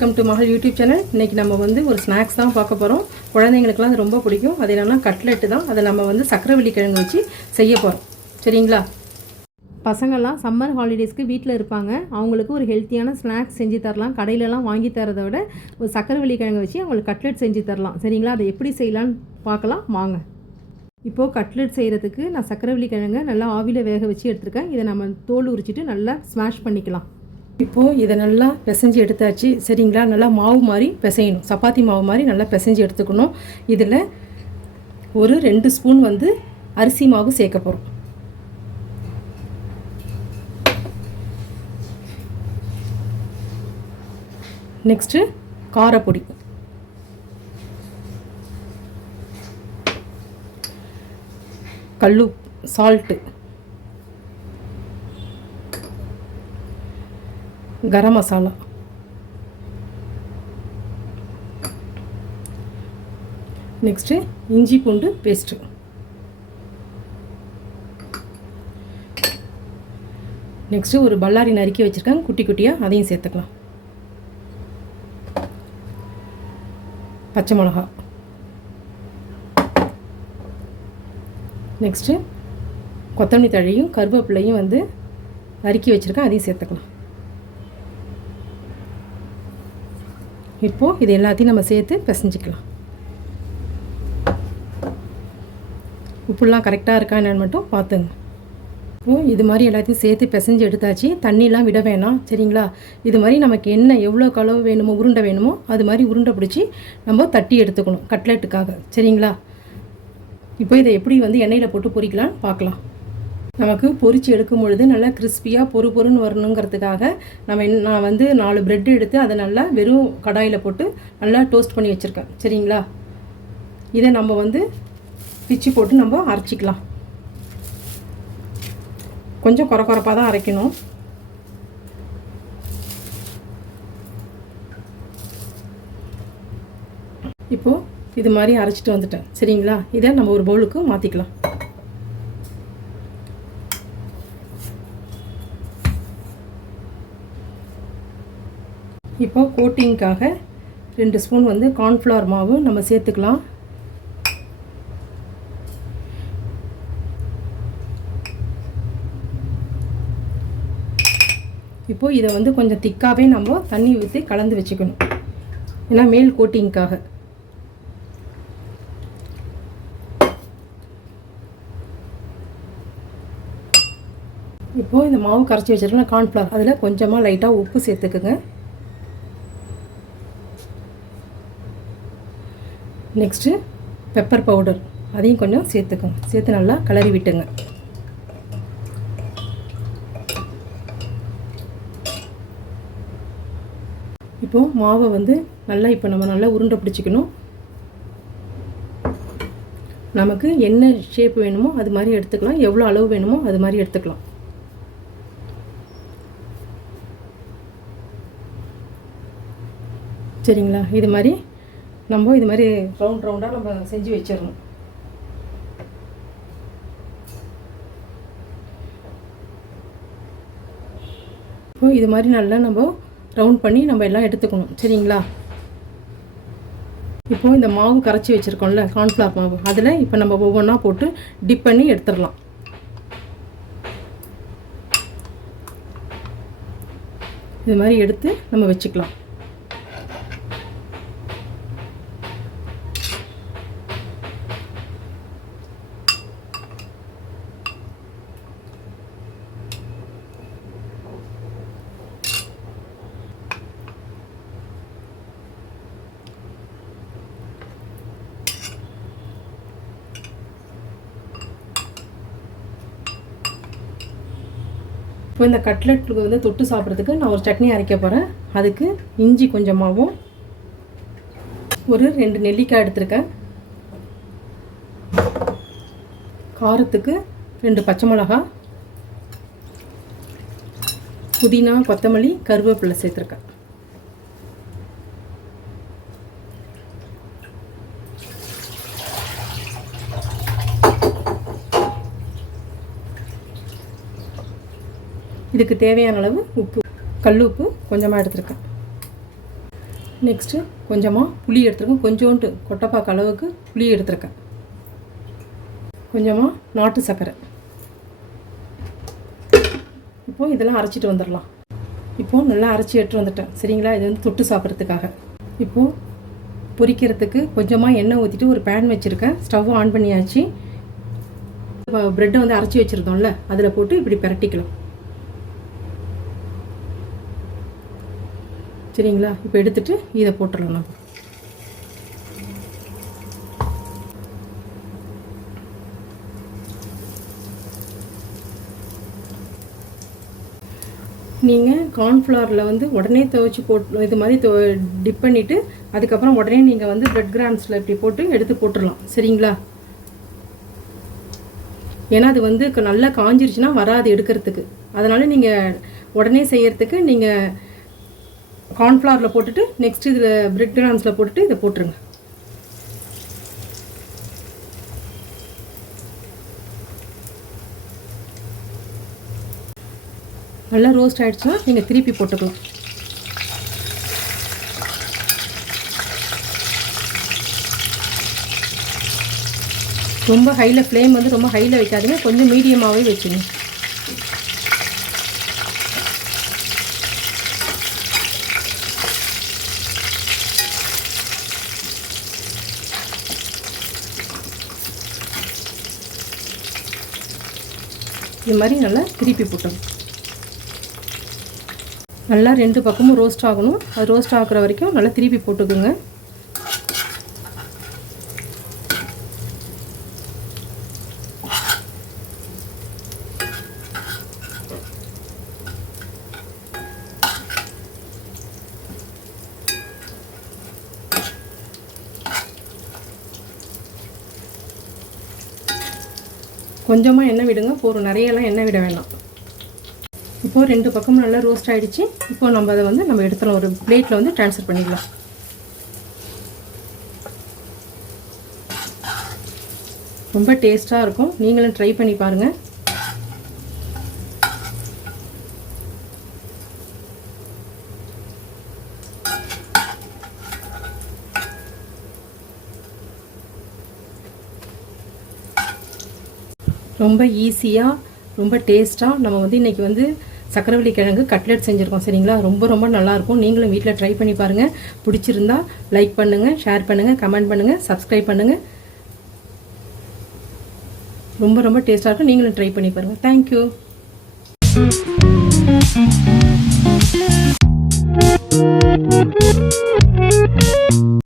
Welcome to மகள் YouTube channel. இன்றைக்கி நம்ம வந்து ஒரு ஸ்நாக்ஸ் தான் பார்க்க போகிறோம். குழந்தைங்களுக்குலாம் அது ரொம்ப பிடிக்கும். அது என்னென்னா கட்லெட்டு தான். அதை நம்ம வந்து சக்கரவள்ளி கிழங்கு வச்சு செய்ய போகிறோம். சரிங்களா? பசங்கள்லாம் சம்மர் ஹாலிடேஸ்க்கு வீட்டில் இருப்பாங்க. அவங்களுக்கு ஒரு ஹெல்த்தியான ஸ்நாக்ஸ் செஞ்சு தரலாம். கடையிலலாம் வாங்கி தரதை விட ஒரு சக்கரவள்ளி கிழங்கு வச்சு அவங்களுக்கு கட்லெட் செஞ்சு தரலாம். சரிங்களா? அதை எப்படி செய்யலான்னு பார்க்கலாம் வாங்க. இப்போது கட்லெட் செய்கிறதுக்கு நான் சக்கரவள்ளி கிழங்கை நல்லா ஆவியில் வேக வச்சு எடுத்துருக்கேன். இதை நம்ம தோல் உரிச்சிட்டு நல்லா ஸ்மாஷ் பண்ணிக்கலாம். இப்போது இதை நல்லா பிசைஞ்சு எடுத்தாச்சு. சரிங்களா? நல்லா மாவு மாதிரி பிசையணும். சப்பாத்தி மாவு மாதிரி நல்லா பிசைஞ்சு எடுத்துக்கணும். இதில் ஒரு 2 ஸ்பூன் வந்து அரிசி மாவு சேர்க்க போகிறோம். நெக்ஸ்ட்டு காரப்பொடி, கல்லுப்பு, சால்ட்டு, கரம் மசாலா, நெக்ஸ்ட்டு இஞ்சி பூண்டு பேஸ்ட்டு, நெக்ஸ்ட்டு ஒரு பல்லாரி நறுக்கி வச்சுருக்கேன் குட்டி குட்டியாக, அதையும் சேர்த்துக்கலாம். பச்சை மிளகா, நெக்ஸ்ட்டு கொத்தமல்லி தழையும் கருவேப்பிலையும் வந்து நறுக்கி வச்சுருக்கேன், அதையும் சேர்த்துக்கலாம். இப்போது இது எல்லாத்தையும் நம்ம சேர்த்து பிசைஞ்சிக்கலாம். உப்புலாம் கரெக்டாக இருக்கா என்னென்னு மட்டும் பார்த்துங்க. இப்போது இது மாதிரி எல்லாத்தையும் சேர்த்து பிசைஞ்சு எடுத்தாச்சு. தண்ணிலாம் விட வேணாம். சரிங்களா? இது மாதிரி நமக்கு என்ன எவ்வளோ அளவு வேணுமோ உருண்டை வேணுமோ அது மாதிரி உருண்டை பிடிச்சி நம்ம தட்டி எடுத்துக்கணும் கட்லெட்டுக்காக. சரிங்களா? இப்போ இதை எப்படி வந்து எண்ணெயில் போட்டு பொரிக்கலான்னு பார்க்கலாம். நமக்கு பொரித்து எடுக்கும் பொழுது நல்லா கிறிஸ்பியாக பொறுன்னு வரணுங்கிறதுக்காக நான் வந்து 4 ப்ரெட் எடுத்து அதை நல்லா வெறும் கடாயில் போட்டு நல்லா டோஸ்ட் பண்ணி வச்சுருக்கேன். சரிங்களா? இதை நம்ம வந்து பிச்சு போட்டு நம்ம அரைச்சிக்கலாம். கொஞ்சம் குறப்பாக தான் அரைக்கணும். இப்போது இது மாதிரி அரைச்சிட்டு வந்துட்டேன். சரிங்களா? இதை நம்ம ஒரு பவுலுக்கு மாற்றிக்கலாம். இப்போ கோட்டிங்காக 2 ஸ்பூன் வந்து கார்ன்ஃப்ளவர் மாவு நம்ம சேர்த்துக்கலாம். இப்போது இதை வந்து கொஞ்சம் திக்காகவே நம்ம தண்ணி ஊற்றி கலந்து வச்சுக்கணும். ஏன்னா மேல் கோட்டிங்காக. இப்போது இந்த மாவு கரைச்சி வச்சுருக்கோம் கார்ன்ஃப்ளவர், அதில் கொஞ்சமாக லைட்டாக உப்பு சேர்த்துக்குங்க. நெக்ஸ்ட்டு பெப்பர் பவுடர், அதையும் கொஞ்சம் சேர்த்துக்கோங்க. சேர்த்து நல்லா கிளறி விட்டுங்க. இப்போது மாவை வந்து நல்லா நம்ம நல்லா உருண்டை பிடிச்சிக்கணும். நமக்கு என்ன ஷேப் வேணுமோ அது மாதிரி எடுத்துக்கலாம். எவ்வளோ அளவு வேணுமோ அது மாதிரி எடுத்துக்கலாம். சரிங்களா? இது மாதிரி ரவுண்டாக நம்ம செஞ்சு வச்சிடணும். இப்போ இது மாதிரி நல்லா நம்ம ரவுண்ட் பண்ணி நம்ம எல்லாம் எடுத்துக்கணும். சரிங்களா? இப்போது இந்த மாவு கரைச்சி வச்சுருக்கோம்ல கார்ன்ஃப்ளவர் மாவு, அதில் இப்போ நம்ம ஒவ்வொன்றா போட்டு டிப் பண்ணி எடுத்துடலாம். இது மாதிரி எடுத்து நம்ம வச்சுக்கலாம். இப்போ இந்த கட்லெட்டுக்கு வந்து தொட்டு சாப்பிட்றதுக்கு நான் ஒரு சட்னி அரைக்க போகிறேன். அதுக்கு இஞ்சி கொஞ்சமாகவும், ஒரு 2 நெல்லிக்காய் எடுத்துருக்கேன், காரத்துக்கு 2 பச்சை மிளகாய், புதினா, கொத்தமல்லி, கருவேப்பிலை சேர்த்துருக்கேன். இதுக்கு தேவையான அளவு உப்பு, கல் உப்பு கொஞ்சமாக எடுத்துருக்கேன். நெக்ஸ்ட்டு கொஞ்சமாக புளி எடுத்துருக்கேன், கொஞ்சோண்டு கொட்டைப்பாக்கு அளவுக்கு புளி எடுத்துருக்கேன், கொஞ்சமாக நாட்டு சர்க்கரை. இப்போது இதெல்லாம் அரைச்சிட்டு வந்துடலாம். இப்போது நல்லா அரைச்சி எடுத்துகிட்டு வந்துட்டேன் சரிங்களா. இது வந்து தொட்டு சாப்பிட்றதுக்காக. இப்போது பொரிக்கிறதுக்கு கொஞ்சமாக எண்ணெய் ஊற்றிட்டு ஒரு பேன் வச்சுருக்கேன், ஸ்டவ் ஆன் பண்ணியாச்சு. ப்ரெட்டை வந்து அரைச்சி வச்சுருந்தோம்ல அதில் போட்டு இப்படி பிரட்டிக்கலாம் சரிங்களா. இப்போ எடுத்துகிட்டு இதை போட்டுடலாம். நம்ம நீங்கள் கார்ன்ஃப்ளவரில் வந்து உடனே துவைச்சி போட்டு இது மாதிரி டிப் பண்ணிவிட்டு அதுக்கப்புறம் உடனே நீங்கள் வந்து பிரெட் கிராம்ஸில் இப்படி போட்டு எடுத்து போட்டுடலாம் சரிங்களா. ஏன்னா அது வந்து நல்லா காஞ்சிருச்சுன்னா வராது எடுக்கிறதுக்கு. அதனால் நீங்கள் உடனே செய்கிறதுக்கு நீங்கள் கார்ன்ஃப்ளவரில் போட்டுட்டு நெக்ஸ்ட் இதில் பிரெட் கிராம்ஸில் போட்டுட்டு இதை போட்டுருங்க. நல்லா ரோஸ்ட் ஆகிடுச்சுன்னா நீங்கள் திருப்பி போட்டுக்கலாம். ரொம்ப ஹையில் ஃப்ளேம் வந்து ரொம்ப ஹையில் வைக்காதீங்க, கொஞ்சம் மீடியமாகவே வச்சுங்க. இது மாதிரி நல்லா திருப்பி போட்டோம். நல்லா 2 பக்கமும் ரோஸ்ட் ஆகணும். அது ரோஸ்ட் ஆகிற வரைக்கும் நல்லா திருப்பி போட்டுக்குங்க. கொஞ்சமாக எண்ணெய் விடுங்க போதும், நிறையெல்லாம் எண்ணெய் விட வேண்டாம். இப்போது 2 பக்கமும் நல்லா ரோஸ்ட் ஆகிடுச்சு. இப்போது நம்ம அதை வந்து நம்ம எடுத்துலாம், ஒரு பிளேட்டில் வந்து ட்ரான்ஸ்ஃபர் பண்ணிடலாம். ரொம்ப டேஸ்ட்டாக இருக்கும், நீங்களும் ட்ரை பண்ணி பாருங்கள். ரொம்ப ஈஸியாக ரொம்ப டேஸ்ட்டாக நம்ம வந்து இன்றைக்கி வந்து சக்கரவள்ளி கிழங்கு கட்லெட் செஞ்சுருக்கோம் சரிங்களா. ரொம்ப ரொம்ப நல்லாயிருக்கும், நீங்களும் வீட்டில் ட்ரை பண்ணி பாருங்கள். பிடிச்சிருந்தா லைக் பண்ணுங்கள், ஷேர் பண்ணுங்கள், கமெண்ட் பண்ணுங்கள், சப்ஸ்கிரைப் பண்ணுங்கள். ரொம்ப ரொம்ப டேஸ்ட்டாக இருக்கும், நீங்களும் ட்ரை பண்ணி பாருங்கள். தேங்க்யூ.